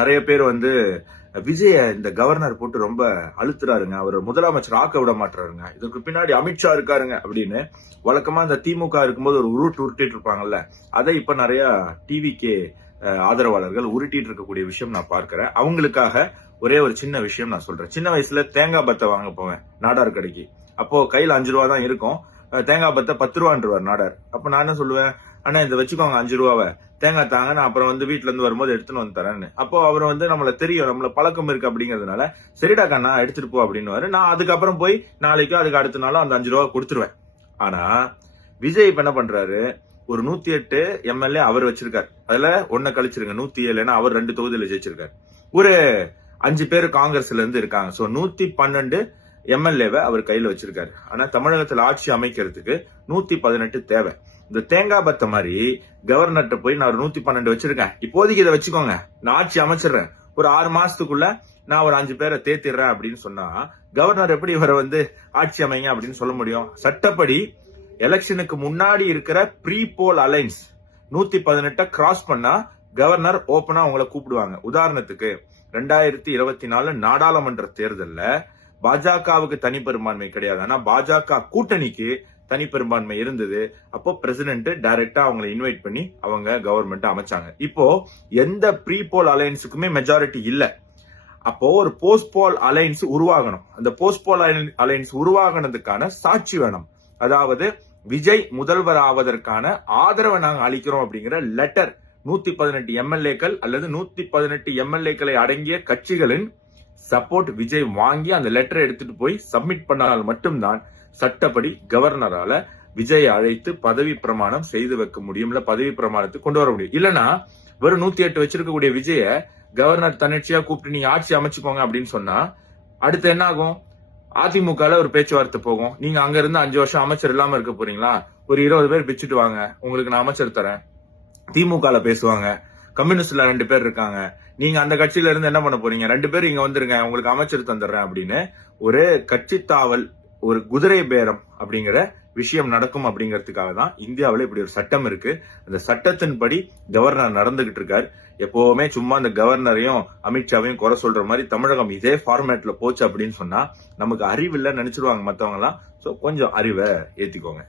நிறைய பேர் வந்து விஜய இந்த கவர்னர் போட்டு ரொம்ப அழுத்துறாருங்க, அவர் முதலமைச்சர் ஆக்க விட மாட்டாருங்க, இதற்கு பின்னாடி அமித்ஷா இருக்காருங்க அப்படின்னு வழக்கமா இந்த திமுக இருக்கும்போது ஒரு உருட்டிட்டு இருப்பாங்கல்ல, அதை இப்ப நிறைய டிவிக்கு ஆதரவாளர்கள் உருட்டிட்டு இருக்கக்கூடிய விஷயம் நான் பார்க்கிறேன். அவங்களுக்காக ஒரே ஒரு சின்ன விஷயம் நான் சொல்றேன். சின்ன வயசுல தேங்காய் பத்தை வாங்க போவேன் நாடார் கடைக்கு. அப்போ கையில 5 ரூபா தான் இருக்கும். தேங்காய் பத்தை 10 ரூபான்றவர் நாடார். அப்ப நான் என்ன சொல்லுவேன், அண்ணா இதை வச்சுக்கோங்க 5 ரூபாவை, தேங்காய் தாங்க, நான் அப்புறம் வந்து வீட்டுல இருந்து வரும்போது எடுத்துன்னு வந்து தரேன்னு. அப்போ அவர் வந்து நம்மள தெரியும், நம்மள பழக்கம் இருக்கு அப்படிங்கறதுனால சரிடா கண்ணா எடுத்துட்டு போ அப்படின்னு. நான் அதுக்கப்புறம் போய் நாளைக்கோ அதுக்கு அடுத்த நாளும் அந்த 5 ரூபா கொடுத்துருவேன். ஆனா விஜய் இப்ப என்ன பண்றாரு, ஒரு 108 எம்எல்ஏ அவர் வச்சிருக்காரு. அதுல ஒன்ன கழிச்சிருங்க 107, அவர் 2 தொகுதியில ஜெயிச்சிருக்காரு. ஒரு 5 பேர் காங்கிரஸ்ல இருந்து இருக்காங்க. சோ 112 எம்எல்ஏவை அவர் கையில வச்சிருக்காரு. ஆனா தமிழகத்துல ஆட்சி அமைக்கிறதுக்கு 118 தேவை. இந்த தேங்காய் பத்த மாதிரி கவர்னர்கிட்ட போய் நான் ஒரு 112 வச்சிருக்கேன், இப்போதைக்கு இதை வச்சுக்கோங்க, நான் ஆட்சி அமைச்சிடுறேன், ஒரு 6 மாசத்துக்குள்ள நான் ஒரு 5 பேரை தேத்திடுறேன் அப்படின்னு சொன்னா கவர்னர் எப்படி இவரை வந்து ஆட்சி அமைங்க அப்படின்னு சொல்ல முடியும்? சட்டப்படி எலெக்ஷனுக்கு முன்னாடி இருக்கிற ப்ரீ போல் அலைன்ஸ் 118 கிராஸ் பண்ணா கவர்னர் ஓபனா அவங்கள கூப்பிடுவாங்க. உதாரணத்துக்கு 2024 நாடாளுமன்ற தேர்தல்ல பாஜகவுக்கு தனிப்பெரும்பான்மை கிடையாது, ஆனா பாஜக கூட்டணிக்கு தனிப்பெரும்பான்மை இருந்தது. அப்போ பிரசிடென்ட் டைரக்டா அவங்களை இன்வைட் பண்ணி அவங்க கவர்மெண்ட் அமைச்சாங்க. இப்போ எந்த ப்ரீ போல் அலையன்ஸுக்குமே மெஜாரிட்டி இல்ல. அப்போ ஒரு போஸ்ட் போல் அலையன்ஸ் உருவாகணும். அந்த போஸ்ட் போல் அலையன்ஸ் உருவாகனதுக்கான சாட்சி வேணும். அதாவது விஜய் முதல்வர் ஆவதற்கான ஆதரவை நாங்க அளிக்கிறோம் அப்படிங்கிற லெட்டர் 118 எம்எல்ஏக்கள் அல்லது 118 எம்எல்ஏக்களை அடங்கிய கட்சிகளின் சப்போர்ட் விஜய் வாங்கி அந்த லெட்டரை எடுத்துட்டு போய் சப்மிட் பண்ணால் மட்டும்தான் சட்டப்படி கவர்னரால விஜய் அழைத்து பதவி பிரமாணம் செய்து வைக்க முடியும், இல்ல பதவி பிரமாணத்துக்கு கொண்டு வர முடியும். இல்லனா வெறும் 108 வச்சிருக்கக்கூடிய விஜய கவர்னர் தன்னிச்சையா கூப்பிட்டு நீங்க ஆட்சி அமைச்சுக்கோங்க அப்படின்னு சொன்னா அடுத்து என்ன ஆகும்? அதிமுகல ஒரு பேச்சுவார்த்தை போகும். நீங்க அங்க இருந்து 5 வருஷம் அமைச்சர் இல்லாம இருக்க போறீங்களா, ஒரு 20 பேர் பிச்சுட்டு வாங்க, உங்களுக்கு நான் அமைச்சர் தரேன். திமுகல பேசுவாங்க, கம்யூனிஸ்ட்ல 2 பேர் இருக்காங்க, நீங்க அந்த கட்சியில இருந்து என்ன பண்ண போறீங்க, 2 பேர் இங்க வந்துருங்க, உங்களுக்கு அமைச்சர் தந்துடுறேன் அப்படின்னு ஒரு கட்சி தாவல், ஒரு குதிரை பேரம் அப்படிங்கிற விஷயம் நடக்கும். அப்படிங்கிறதுக்காக தான் இந்தியாவில் இப்படி ஒரு சட்டம் இருக்கு. அந்த சட்டத்தின்படி கவர்னர் நடந்துகிட்டு இருக்காரு. எப்பவுமே சும்மா அந்த கவர்னரையும் அமித்ஷாவையும் குறை சொல்ற மாதிரி தமிழகம் இதே ஃபார்மேட்ல போச்சு அப்படின்னு சொன்னா நமக்கு அறிவு இல்லைன்னு நினைச்சிருவாங்க மத்தவங்க எல்லாம். சோ கொஞ்சம் அறிவை ஏத்திக்கோங்க.